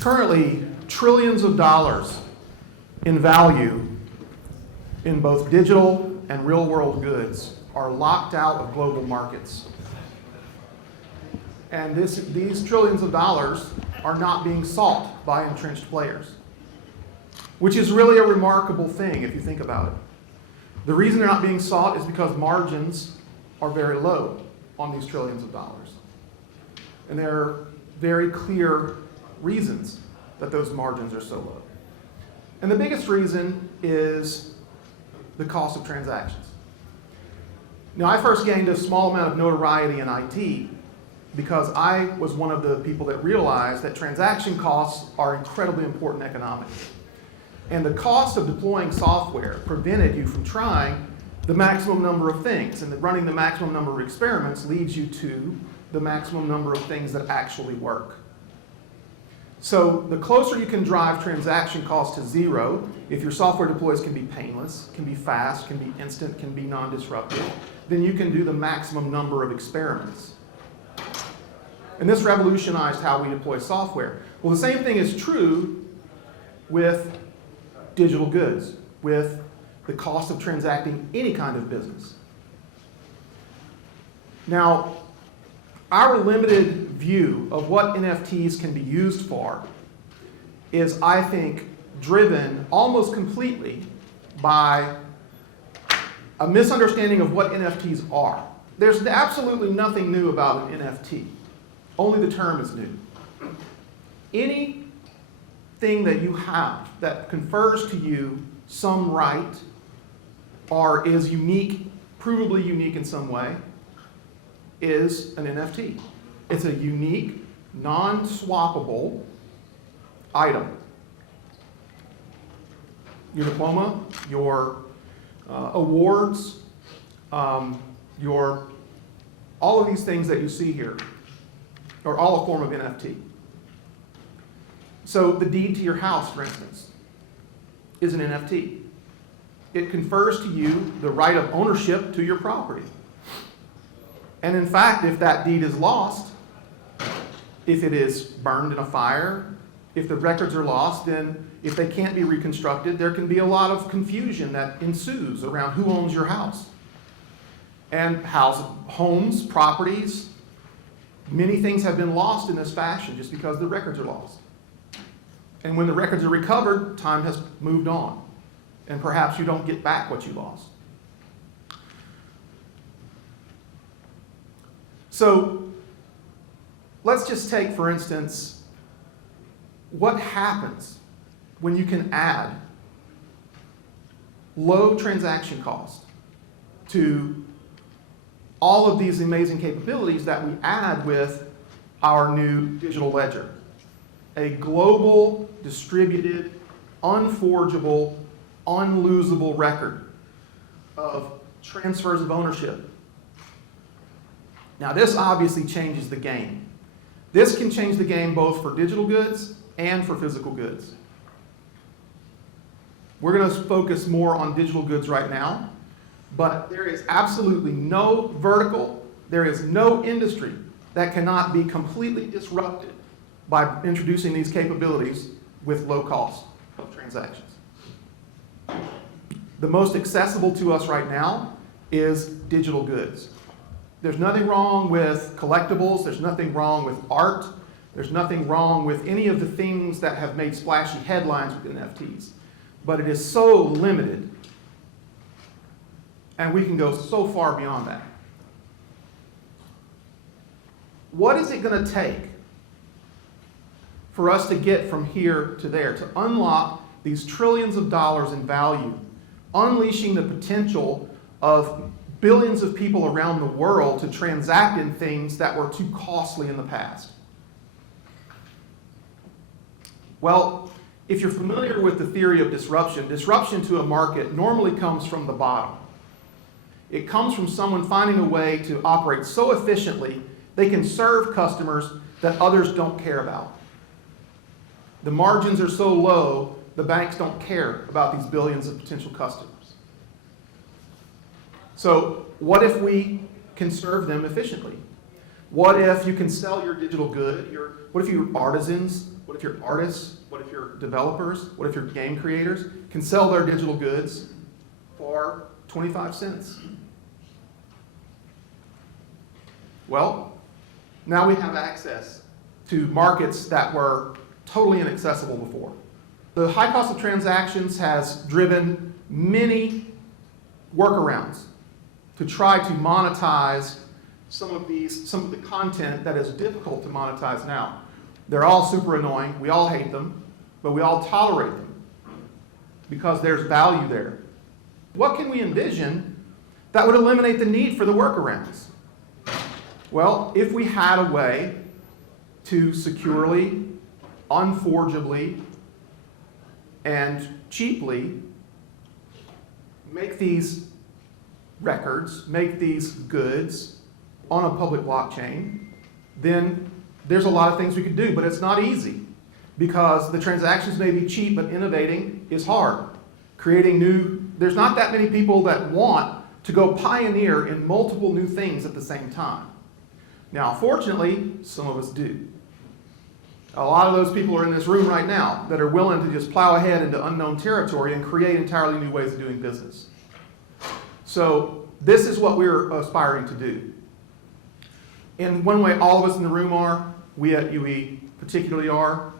Currently, trillions of dollars in value in both digital and real-world goods are locked out of global markets. And these trillions of dollars are not being sought by entrenched players, which is really a remarkable thing if you think about it. The reason they're not being sought is because margins are very low on these trillions of dollars. And there are very clear reasons that those margins are so low. And the biggest reason is the cost of transactions. Now, I first gained a small amount of notoriety in IT because I was one of the people that realized that transaction costs are incredibly important economically. And the cost of deploying software prevented you from trying the maximum number of things. And that running the maximum number of experiments leads you to the maximum number of things that actually work. So the closer you can drive transaction costs to zero, if your software deploys can be painless, can be fast, can be instant, can be non-disruptive, then you can do the maximum number of experiments. And this revolutionized how we deploy software. Well, the same thing is true with digital goods, with the cost of transacting any kind of business. Now, our limited view of what NFTs can be used for is, I think, driven almost completely by a misunderstanding of what NFTs are. There's absolutely nothing new about an NFT. Only the term is new. Anything that you have that confers to you some right or is unique, provably unique in some way, is an NFT. It's a unique, non-swappable item. Your diploma, your awards, all of these things that you see here are all a form of NFT. So the deed to your house, for instance, is an NFT. It confers to you the right of ownership to your property. And in fact, if that deed is lost, if it is burned in a fire, if the records are lost, then if they can't be reconstructed, there can be a lot of confusion that ensues around who owns your house. And homes, properties, many things have been lost in this fashion just because the records are lost. And when the records are recovered, time has moved on. And perhaps you don't get back what you lost. So let's just take, for instance, what happens when you can add low transaction cost to all of these amazing capabilities that we add with our new digital ledger. A global, distributed, unforgeable, unlosable record of transfers of ownership. Now, this obviously changes the game. This can change the game both for digital goods and for physical goods. We're going to focus more on digital goods right now, but there is absolutely no vertical, there is no industry that cannot be completely disrupted by introducing these capabilities with low cost of transactions. The most accessible to us right now is digital goods. There's nothing wrong with collectibles, there's nothing wrong with art, there's nothing wrong with any of the things that have made splashy headlines with NFTs. But it is so limited, and we can go so far beyond that. What is it going to take for us to get from here to there, to unlock these trillions of dollars in value, unleashing the potential of billions of people around the world to transact in things that were too costly in the past? Well, if you're familiar with the theory of disruption, disruption to a market normally comes from the bottom. It comes from someone finding a way to operate so efficiently they can serve customers that others don't care about. The margins are so low, the banks don't care about these billions of potential customers. So what if we can serve them efficiently? What if you can sell your digital good? What if you're artisans? What if you're artists? What if you're developers? What if you're game creators can sell their digital goods for 25 cents? Well, now we have access to markets that were totally inaccessible before. The high cost of transactions has driven many workarounds to try to monetize some of the content that is difficult to monetize now. They're all super annoying. We all hate them, but we all tolerate them because there's value there. What can we envision that would eliminate the need for the workarounds? Well, if we had a way to securely, unforgeably, and cheaply make these records, make these goods on a public blockchain, then there's a lot of things we could do, but it's not easy because the transactions may be cheap, but innovating is hard. There's not that many people that want to go pioneer in multiple new things at the same time. Now, fortunately, some of us do. A lot of those people are in this room right now that are willing to just plow ahead into unknown territory and create entirely new ways of doing business. So this is what we're aspiring to do. In one way, all of us in the room are. We at UE particularly are.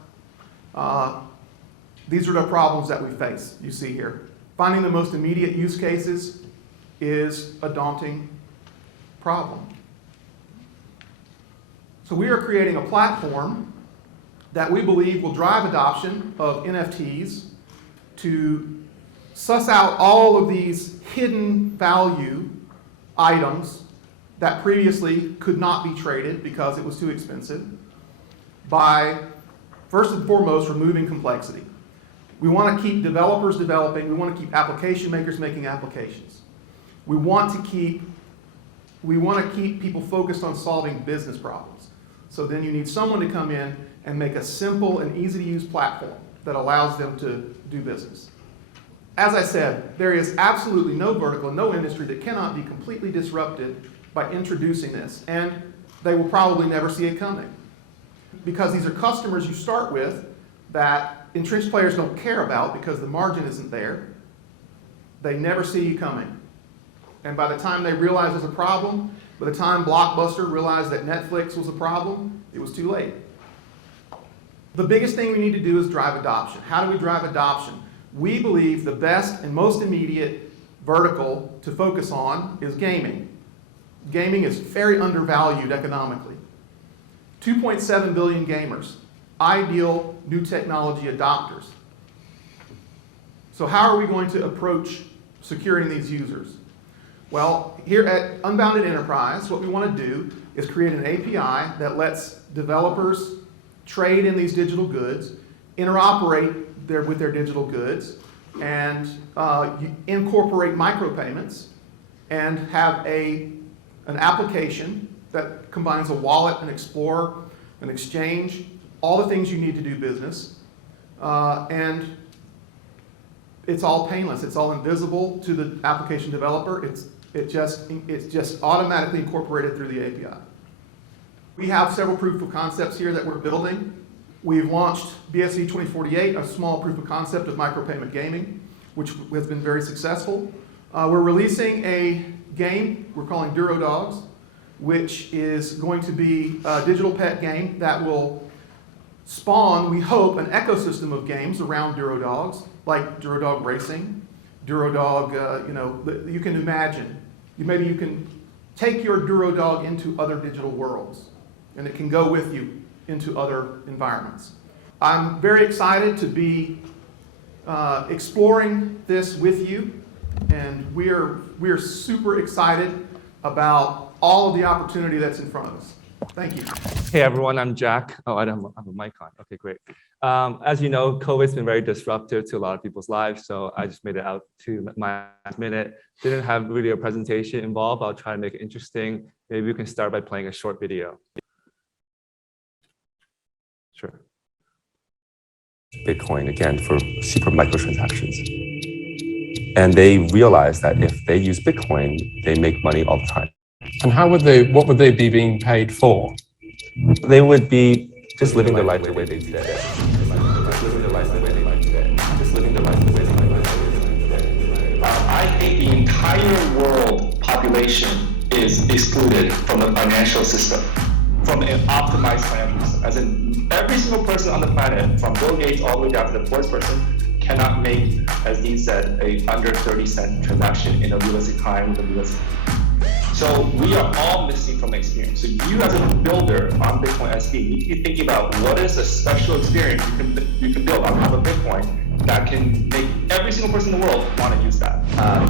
These are the problems that we face, you see here. Finding the most immediate use cases is a daunting problem. So we are creating a platform that we believe will drive adoption of NFTs to suss out all of these hidden value items that previously could not be traded because it was too expensive by, first and foremost, removing complexity. We want to keep developers developing. We want to keep application makers making applications. We want to keep people focused on solving business problems. So then you need someone to come in and make a simple and easy to use platform that allows them to do business. As I said, there is absolutely no vertical, no industry that cannot be completely disrupted by introducing this, and they will probably never see it coming. Because these are customers you start with that entrenched players don't care about because the margin isn't there. They never see you coming. And by the time they realize there's a problem, by the time Blockbuster realized that Netflix was a problem, it was too late. The biggest thing we need to do is drive adoption. How do we drive adoption? We believe the best and most immediate vertical to focus on is gaming. Gaming is very undervalued economically. 2.7 billion gamers, ideal new technology adopters. So how are we going to approach securing these users? Well, here at Unbounded Enterprise, what we want to do is create an API that lets developers trade in these digital goods, interoperate with their digital goods, and incorporate micropayments, and have an application that combines a wallet, an explorer, an exchange, all the things you need to do business, and it's all painless. It's all invisible to the application developer. It's just automatically incorporated through the API. We have several proof of concepts here that we're building. We've launched BSV 2048, a small proof of concept of micropayment gaming, which has been very successful. We're releasing a game we're calling Duro Dogs, which is going to be a digital pet game that will spawn, we hope, an ecosystem of games around Duro Dogs, like Duro Dog Racing, Duro Dog, you can imagine. Maybe you can take your Duro Dog into other digital worlds, and it can go with you into other environments. I'm very excited to be exploring this with you, and we're super excited about all of the opportunity that's in front of us. Thank you. Hey everyone, I'm Jack. Oh, I don't have a mic on. Okay, great. As you know, COVID's been very disruptive to a lot of people's lives, so I just made it out to my last minute. Didn't have really a presentation involved. I'll try to make it interesting. Maybe we can start by playing a short video. Sure. Bitcoin, again, for super microtransactions. And they realize that if they use Bitcoin, they make money all the time. And what would they be being paid for? They would be just living their life the way they did it. Just living their life the way they did it. Just living their life the way they did it. I think the entire world population is excluded from the financial system, from an optimized financial system. As in, every single person on the planet, from Bill Gates all the way down to the poorest person, cannot make, as Dean said, a under 30-cent transaction in a realistic time with a realistic. So we are all missing from experience. So you as a builder on Bitcoin SV need to be thinking about what is a special experience you can build on top of Bitcoin that can make every single person in the world want to use that.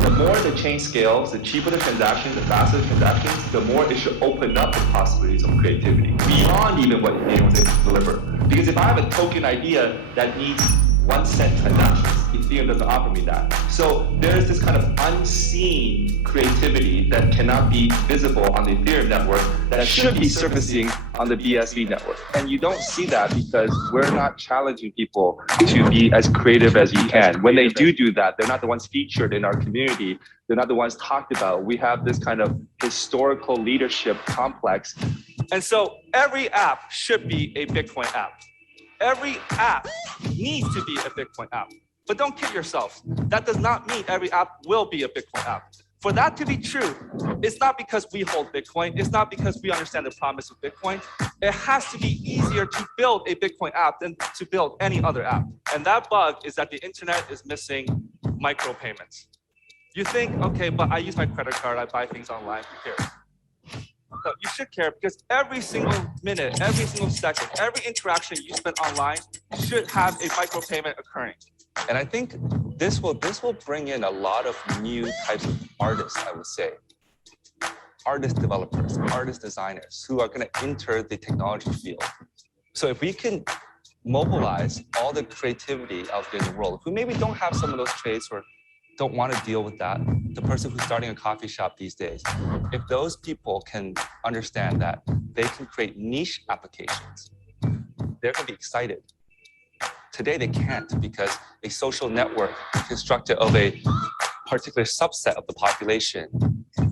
The more the chain scales, the cheaper the transactions, the faster the transactions, the more it should open up the possibilities of creativity beyond even what Ethereum was able to deliver. Because if I have a token idea that needs 1 cent transactions, Ethereum doesn't offer me that. So there's this kind of unseen creativity that cannot be visible on the Ethereum network that should be surfacing on the BSV network. And you don't see that because we're not challenging people to be as creative as you can. When they do that, they're not the ones featured in our community. They're not the ones talked about. We have this kind of historical leadership complex. And so every app should be a Bitcoin app. Every app needs to be a Bitcoin app. But don't kid yourself. That does not mean every app will be a Bitcoin app. For that to be true, it's not because we hold Bitcoin. It's not because we understand the promise of Bitcoin. It has to be easier to build a Bitcoin app than to build any other app. And that bug is that the internet is missing micropayments. You think, okay, but I use my credit card, I buy things online, who cares? No, you should care because every single minute, every single second, every interaction you spend online should have a micropayment occurring. And I think this will bring in a lot of new types of artists, I would say. Artist developers, artist designers who are going to enter the technology field. So if we can mobilize all the creativity out there in the world, who maybe don't have some of those traits or don't want to deal with that, the person who's starting a coffee shop these days, if those people can understand that they can create niche applications, they're going to be excited. Today they can't because a social network constructed of a particular subset of the population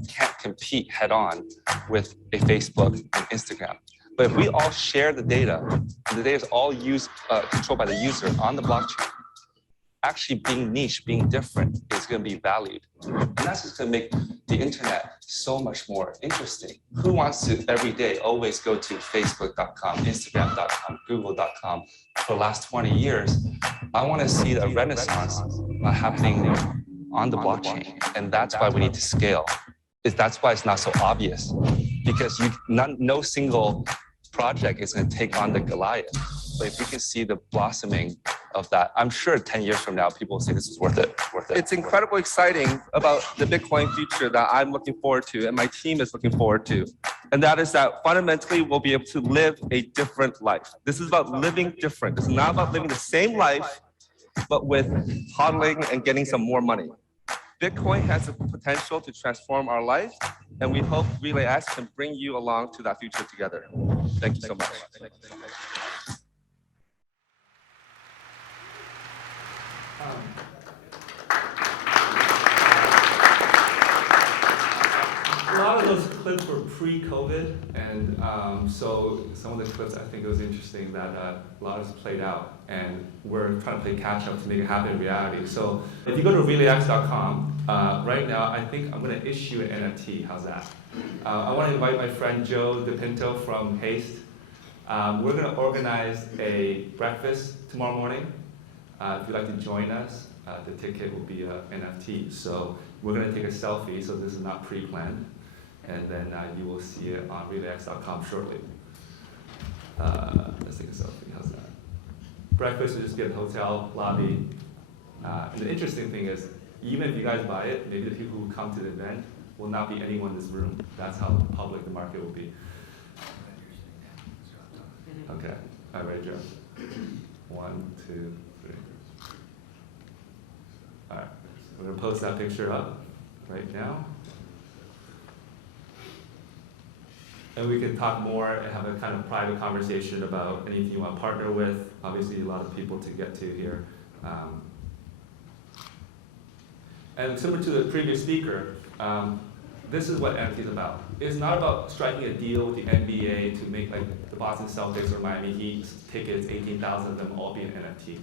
can't compete head on with a Facebook and Instagram. But if we all share the data, and the data is all controlled by the user on the blockchain, actually being niche, being different is going to be valued. And that's just going to make the internet so much more interesting. Who wants to every day always go to facebook.com, instagram.com, google.com for the last 20 years? I want to see a renaissance happening on the blockchain. And that's why we need to scale. That's why it's not so obvious. Because no single project is going to take on the Goliath. But if we can see the blossoming of that, I'm sure 10 years from now, people will say this is worth it. It's incredibly exciting about the Bitcoin future that I'm looking forward to and my team is looking forward to. And that is that fundamentally we'll be able to live a different life. This is about living different. This is not about living the same life, but with hodling and getting some more money. Bitcoin has the potential to transform our life, and we hope RelayX can bring you along to that future together. Thank you so much. A lot of those clips were pre-COVID, and so some of the clips I think it was interesting that a lot of us played out, and we're trying to play catch up to make it happen in reality. So if you go to RelayX.com, right now I think I'm going to issue an NFT. How's that? I want to invite my friend Joe DePinto from Haste. We're going to organize a breakfast tomorrow morning. If you'd like to join us, the ticket will be an NFT. So we're going to take a selfie, so this is not pre-planned. And then you will see it on RelayX.com shortly. Let's take a selfie. How's that? Breakfast, we just get a hotel lobby. And the interesting thing is, even if you guys buy it, maybe the people who come to the event will not be anyone in this room. That's how public the market will be. Okay. All right, Joe. 1, 2, 3. All right. We're going to post that picture up right now. And we can talk more and have a kind of private conversation about anything you want to partner with. Obviously, a lot of people to get to here. And similar to the previous speaker, this is what NFT is about. It's not about striking a deal with the NBA to make like the Boston Celtics or Miami Heat tickets, 18,000 of them all be an NFT.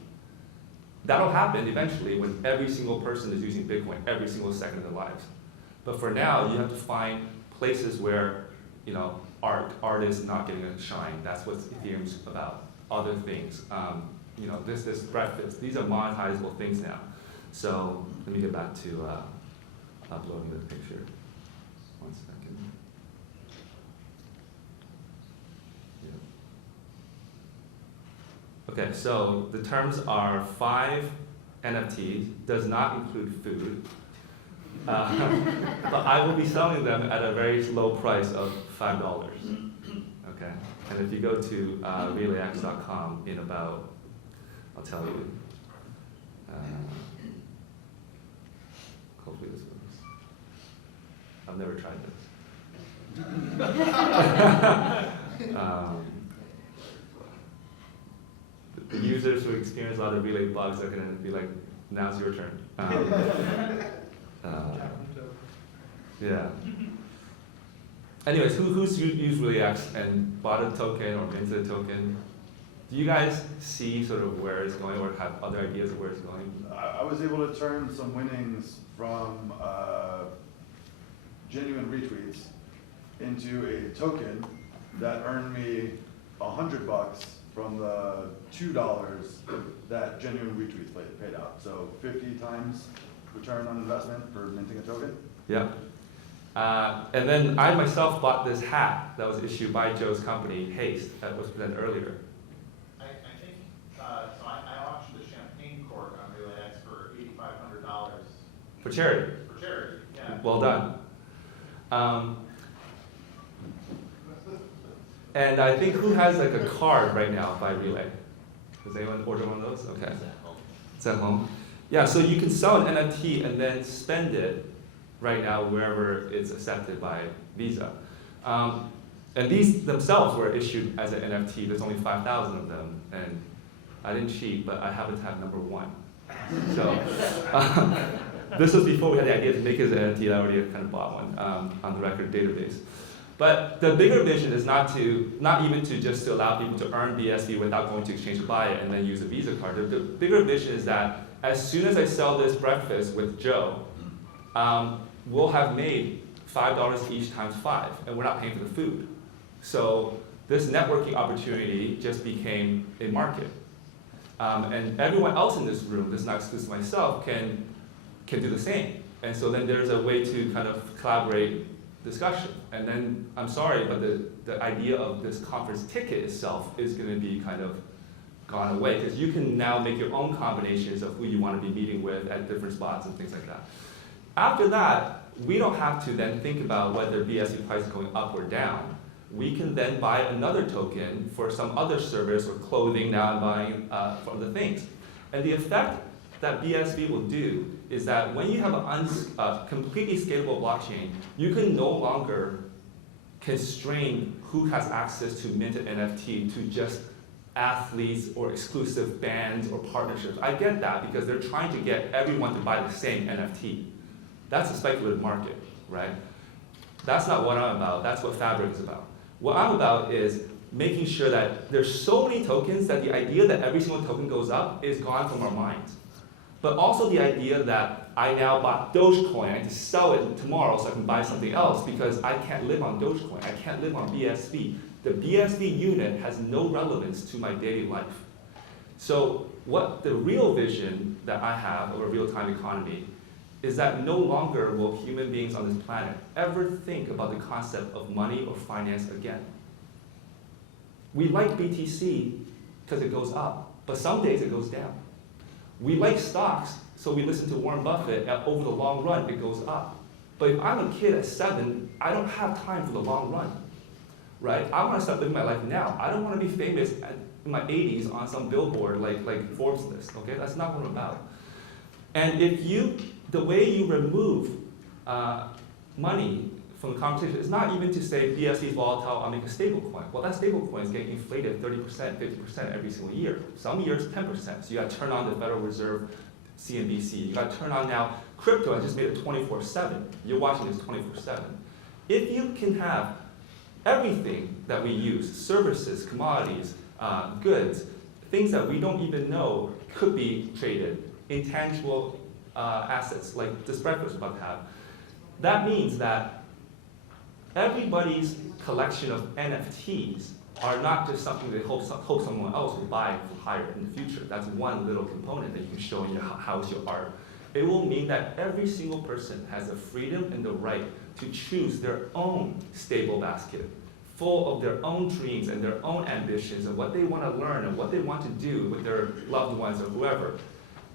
That'll happen eventually when every single person is using Bitcoin every single second of their lives. But for now, you have to find places where, you know, art is not getting a shine. That's what Ethereum's about. Other things, you know, this breakfast. These are monetizable things now. So let me get back to uploading the picture. 1 second. Yeah. Okay, so the terms are 5 NFTs, does not include food. But I will be selling them at a very low price of $5. Okay, and if you go to RelayX.com in about, I'll tell you. Hopefully this works. I've never tried this. The users who experience a lot of Relay bugs are going to be like, now's your turn. Yeah. Anyways, who's used RelayX and bought a token or minted a token? Do you guys see sort of where it's going or have other ideas of where it's going? I was able to turn some winnings from genuine retweets into a token that earned me $100 from the $2 that genuine retweets paid out. So 50 times return on investment for minting a token. Yeah. And then I myself bought this hat that was issued by Joe's company, Haste, that was presented earlier. I think, so I auctioned a champagne cork on RelayX for $8,500. For charity. For charity, yeah. Well done. And I think who has like a card right now by Relay? Does anyone order one of those? Okay. It's at home. Yeah, so you can sell an NFT and then spend it right now wherever it's accepted by Visa. And these themselves were issued as an NFT. There's only 5,000 of them. And I didn't cheat, but I happen to have number 1. So this was before we had the idea to make it as an NFT. I already kind of bought one on the record database. But the bigger vision is not even to just to allow people to earn BSV without going to exchange to buy it and then use a Visa card. The bigger vision is that as soon as I sell this breakfast with Joe, we'll have made $5 each times 5, and we're not paying for the food. So this networking opportunity just became a market. And everyone else in this room, this is not exclusive to myself, can do the same. And so then there's a way to kind of collaborate discussion. And then, I'm sorry, but the idea of this conference ticket itself is going to be kind of gone away, because you can now make your own combinations of who you want to be meeting with at different spots and things like that. After that, we don't have to then think about whether BSV price is going up or down. We can then buy another token for some other service or clothing. Now I'm buying for other things. And the effect that BSV will do is that when you have a completely scalable blockchain, you can no longer constrain who has access to minted NFT to just athletes or exclusive bands or partnerships. I get that because they're trying to get everyone to buy the same NFT. That's a speculative market, right? That's not what I'm about. That's what Fabric is about. What I'm about is making sure that there's so many tokens that the idea that every single token goes up is gone from our minds. But also the idea that I now bought Dogecoin, I need to sell it tomorrow so I can buy something else because I can't live on Dogecoin, I can't live on BSV. The BSV unit has no relevance to my daily life. So what the real vision that I have of a real-time economy is that no longer will human beings on this planet ever think about the concept of money or finance again. We like BTC because it goes up, but some days it goes down. We like stocks, so we listen to Warren Buffett, over the long run, it goes up. But if I'm a kid at 7, I don't have time for the long run, right? I want to start living my life now. I don't want to be famous in my 80s on some billboard like Forbes list, okay? That's not what I'm about. And the way you remove money from the conversation is not even to say BSV is volatile, I'll make a stable coin. Well, that stable coin is getting inflated 30%, 50% every single year. Some years, 10%. So you got to turn on the Federal Reserve CNBC. You got to turn on now Crypto, I just made it 24/7. You're watching this 24/7. If you can have everything that we use, services, commodities, goods, things that we don't even know could be traded, intangible assets like this breakfast we're about to have, that means that everybody's collection of NFTs are not just something they hope someone else will buy for hire in the future. That's one little component that you can show in your house, your art. It will mean that every single person has the freedom and the right to choose their own stable basket, full of their own dreams and their own ambitions and what they want to learn and what they want to do with their loved ones or whoever.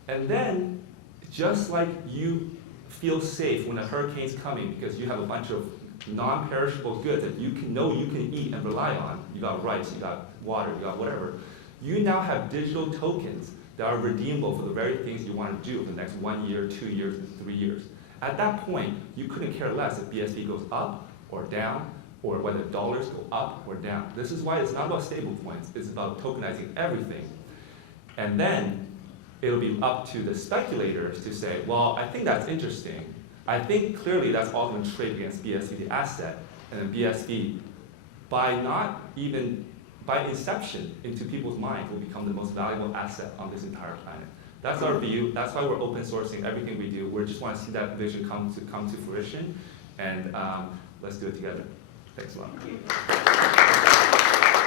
And then, just like you feel safe when a hurricane's coming because you have a bunch of non-perishable goods that you can eat and rely on. You got rice, you got water, you got whatever. You now have digital tokens that are redeemable for the very things you want to do for the next 1 year, 2 years, 3 years. At that point, you couldn't care less if BSV goes up or down, or whether dollars go up or down. This is why it's not about stable coins, it's about tokenizing everything. And then it'll be up to the speculators to say, well, I think that's interesting. I think clearly that's all going to trade against BSV, the asset, and then BSV, by inception into people's minds, will become the most valuable asset on this entire planet. That's our view. That's why we're open sourcing everything we do. We just want to see that vision come to fruition, and let's do it together. Thanks a lot.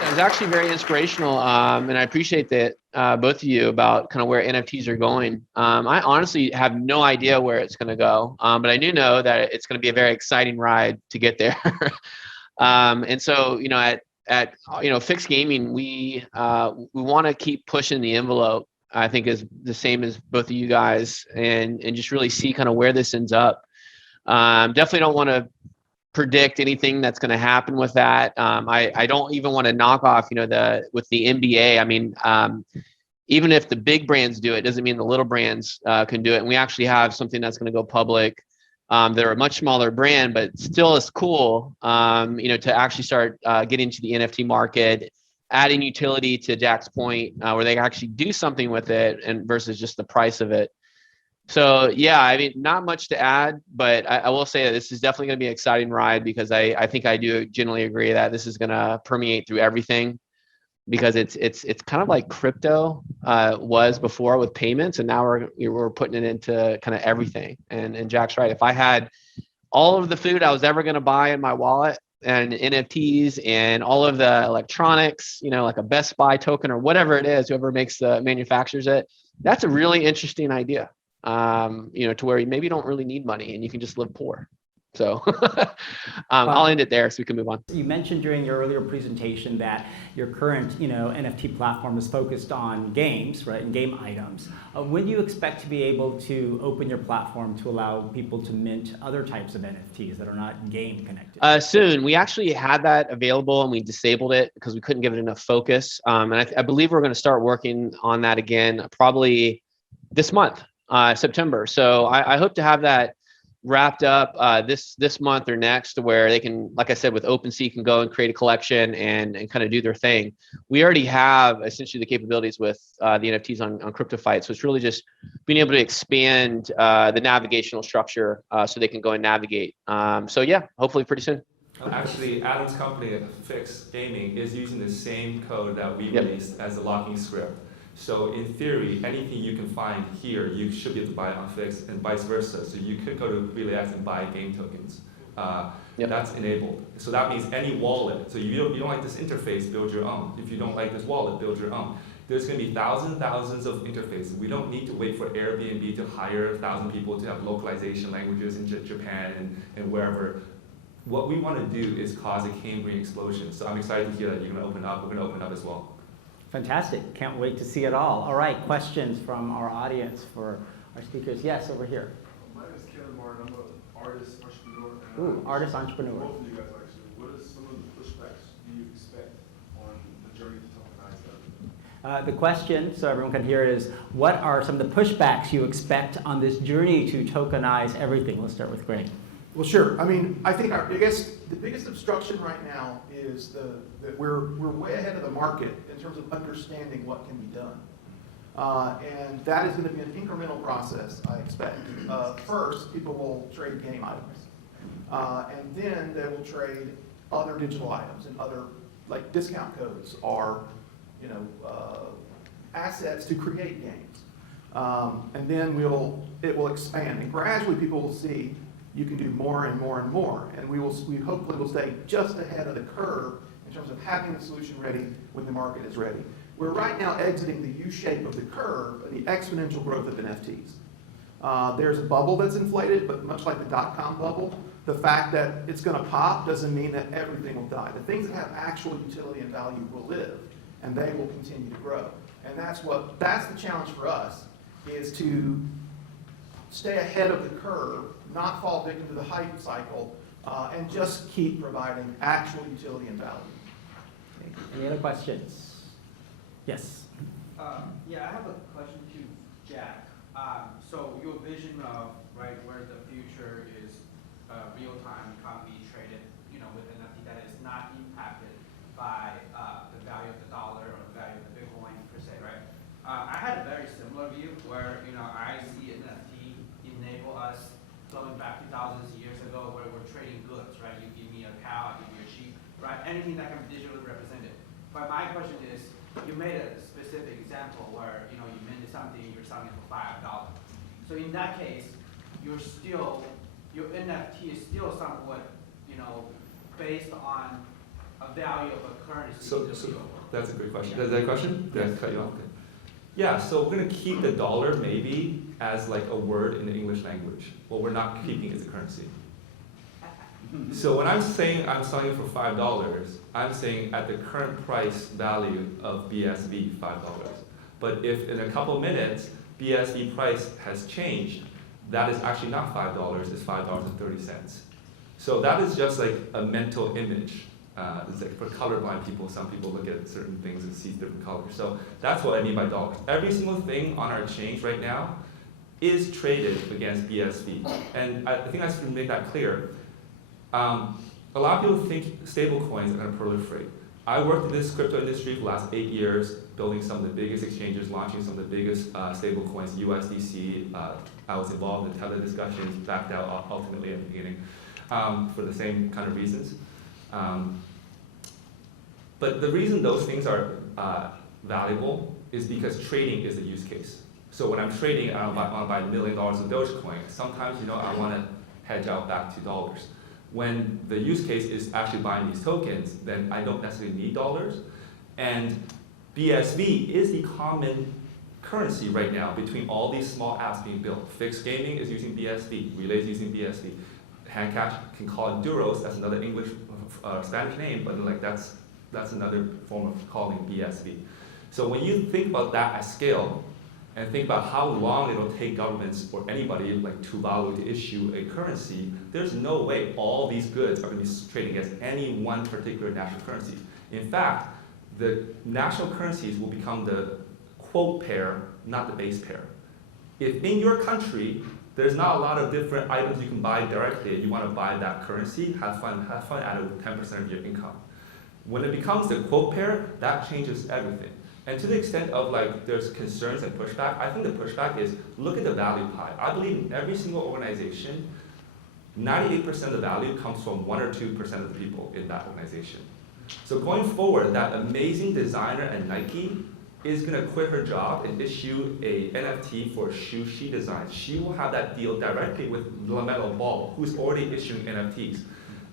It was actually very inspirational, and I appreciate that both of you about kind of where NFTs are going. I honestly have no idea where it's going to go, but I do know that it's going to be a very exciting ride to get there. And so, at Fixed Gaming, we want to keep pushing the envelope. I think is the same as both of you guys, and just really see kind of where this ends up. Definitely don't want to predict anything that's going to happen with that. I don't even want to knock off, with the NBA. I mean, even if the big brands do it, doesn't mean the little brands can do it. And we actually have something that's going to go public. They're a much smaller brand, but still is cool, to actually start getting into the NFT market, adding utility to Jack's point, where they actually do something with it and versus just the price of it. So yeah, I mean, not much to add, but I will say that this is definitely going to be an exciting ride, because I think I do generally agree that this is going to permeate through everything, because it's kind of like crypto was before with payments, and now we're putting it into kind of everything. And Jack's right. If I had all of the food I was ever going to buy in my wallet and NFTs and all of the electronics, like a Best Buy token or whatever it is, whoever manufactures it, that's a really interesting idea. To where you maybe don't really need money and you can just live poor. So I'll end it there so we can move on. You mentioned during your earlier presentation that your current NFT platform is focused on games, right, and game items. When do you expect to be able to open your platform to allow people to mint other types of NFTs that are not game connected? Soon. We actually had that available and we disabled it because we couldn't give it enough focus. And I believe we're going to start working on that again probably this month. September. So I hope to have that wrapped up this month or next, to where they can, like I said, with OpenSea, can go and create a collection and kind of do their thing. We already have essentially the capabilities with the NFTs on CryptoFight. So it's really just being able to expand the navigational structure so they can go and navigate. So yeah, hopefully pretty soon. Actually, Adam's company, Fixed Gaming, is using the same code that we released as the locking script. So in theory, anything you can find here, you should be able to buy on Fix, and vice versa. So you could go to RelayX and buy game tokens. That's enabled. So that means any wallet. So you don't like this interface, build your own. If you don't like this wallet, build your own. There's going to be thousands of interfaces. We don't need to wait for Airbnb to hire 1,000 people to have localization languages in Japan and wherever. What we want to do is cause a Cambrian explosion. So I'm excited to hear that you're going to open up. We're going to open up as well. Fantastic. Can't wait to see it all. All right, questions from our audience for our speakers. Yes, over here. My name is Kevin Martin. I'm an artist, entrepreneur. Ooh, artist, entrepreneur. Both of you guys, actually. What are some of the pushbacks do you expect on the journey to tokenize everything? The question, so everyone can hear, is what are some of the pushbacks you expect on this journey to tokenize everything? Let's start with Greg. Well, sure. I mean, I think the biggest obstruction right now is that we're way ahead of the market in terms of understanding what can be done. And that is going to be an incremental process, I expect. First, people will trade game items. And then they will trade other digital items and other, like discount codes are, assets to create games. And then it will expand. And gradually people will see you can do more and more and more. And we hopefully will stay just ahead of the curve in terms of having the solution ready when the market is ready. We're right now exiting the U shape of the curve, the exponential growth of NFTs. There's a bubble that's inflated, but much like the dot-com bubble, the fact that it's going to pop doesn't mean that everything will die. The things that have actual utility and value will live, and they will continue to grow. And that's the challenge for us, is to stay ahead of the curve, not fall victim to the hype cycle, and just keep providing actual utility and value. Any other questions? Yes. Yeah, I have a question to Jack. So your vision of where the future is real-time economy traded, with NFT that is not impacted by the value of the dollar or the value of the Bitcoin per se, right? I had a very similar view where I see NFT enable us going back to thousands of years ago where we're trading goods, right? You give me a cow, I give you a sheep, right? Anything that can be digitally represented. But my question is, you made a specific example where you minted something, you're selling it for $5. So in that case, your NFT is still somewhat, based on a value of a currency. So that's a great question. Is that a question? Did I cut you off? Okay. Yeah, so we're going to keep the dollar maybe as like a word in the English language. What we're not keeping is a currency. So when I'm saying I'm selling it for $5, I'm saying at the current price value of BSV, $5. But if in a couple minutes, BSV price has changed, that is actually not $5, it's $5.30. So that is just like a mental image. It's like for colorblind people, some people look at certain things and see different colors. So that's what I mean by dollars. Every single thing on our exchange right now is traded against BSV. And I think I should make that clear. A lot of people think stable coins are going to proliferate. I worked in this crypto industry for the last 8 years, building some of the biggest exchanges, launching some of the biggest stable coins, USDC. I was involved in Tether discussions, backed out ultimately at the beginning for the same kind of reasons. But the reason those things are valuable is because trading is the use case. So when I'm trading, I want to buy $1 million of Dogecoin. Sometimes, I want to hedge out back to dollars. When the use case is actually buying these tokens, then I don't necessarily need dollars. And BSV is the common currency right now between all these small apps being built. Fixed Gaming is using BSV, Relay is using BSV. Handcash can call it Duros, that's another English, Spanish name, but like that's another form of calling BSV. So when you think about that at scale, and think about how long it'll take governments or anybody like Tuvalu to issue a currency, there's no way all these goods are going to be trading against any one particular national currency. In fact, the national currencies will become the quote pair, not the base pair. If in your country, there's not a lot of different items you can buy directly and you want to buy that currency, have fun at it with 10% of your income. When it becomes the quote pair, that changes everything. And to the extent of like there's concerns and pushback, I think the pushback is look at the value pie. I believe in every single organization, 98% of the value comes from 1 or 2% of the people in that organization. So going forward, that amazing designer at Nike is going to quit her job and issue a NFT for a shoe she designs. She will have that deal directly with LaMelo Ball, who's already issuing NFTs.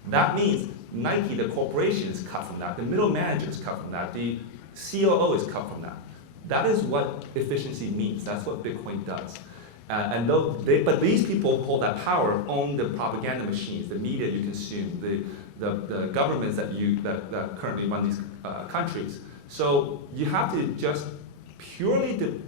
That means Nike, the corporation, is cut from that. The middle manager is cut from that. The COO is cut from that. That is what efficiency means. That's what Bitcoin does. But these people hold that power, own the propaganda machines, the media you consume, the governments that currently run these countries. So you have to just purely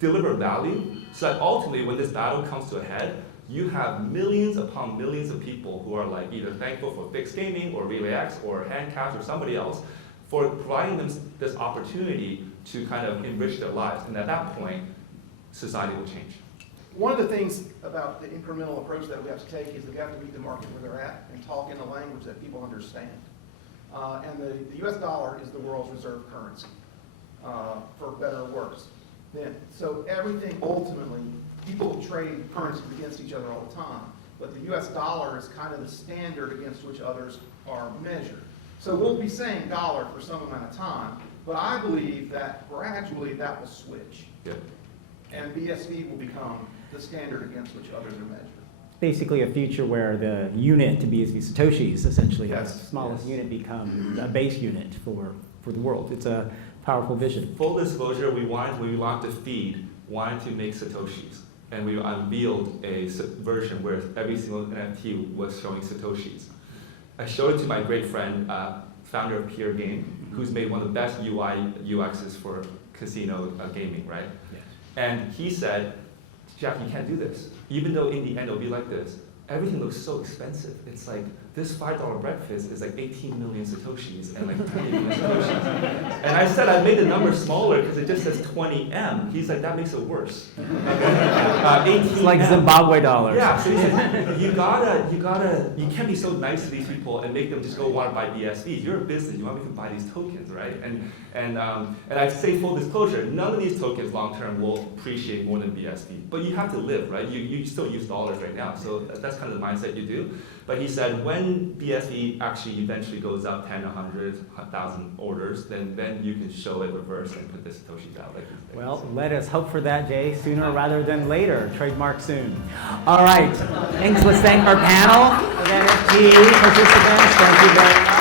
deliver value so that ultimately when this battle comes to a head, you have millions upon millions of people who are like either thankful for Fixed Gaming or RelayX or Handcash or somebody else for providing them this opportunity to kind of enrich their lives. And at that point, society will change. One of the things about the incremental approach that we have to take is that we have to meet the market where they're at and talk in a language that people understand. And the US dollar is the world's reserve currency. for better or worse. Then, so everything ultimately, people trade currencies against each other all the time, but the US dollar is kind of the standard against which others are measured. So we'll be saying dollar for some amount of time, but I believe that gradually that will switch. Good. And BSV will become the standard against which others are measured. Basically a future where the unit to BSV Satoshis, essentially, Yes, the smallest yes. unit becomes a base unit for the world. It's a powerful vision. Full disclosure, we launched a feed, wanted to make Satoshis. And we unveiled a version where every single NFT was showing Satoshis. I showed it to my great friend, founder of Pure Game, who's made one of the best UI, UXs for casino gaming, right? Yes. And he said, Jack, you can't do this. Even though in the end it'll be like this, everything looks so expensive. It's like, this $5 breakfast is like 18 million Satoshis and like 20 million Satoshis. And I said I made the number smaller because it just says 20M. He's like, that makes it worse. 18M. It's like Zimbabwe dollars. Yeah, so he said, you can't be so nice to these people and make them just go want to buy BSVs. You're a business, you want me to buy these tokens, right? And I say full disclosure, none of these tokens long term will appreciate more than BSV. But you have to live, right? You still use dollars right now, so that's kind of the mindset you do. But he said when BSV actually eventually goes up 10, 100, 1,000 orders, then you can show it reverse and put the Satoshis out. Well, let us hope for that day sooner rather than later. Trademark soon. All right. Thanks. Let's thank our panel of NFT participants. Thank you very much.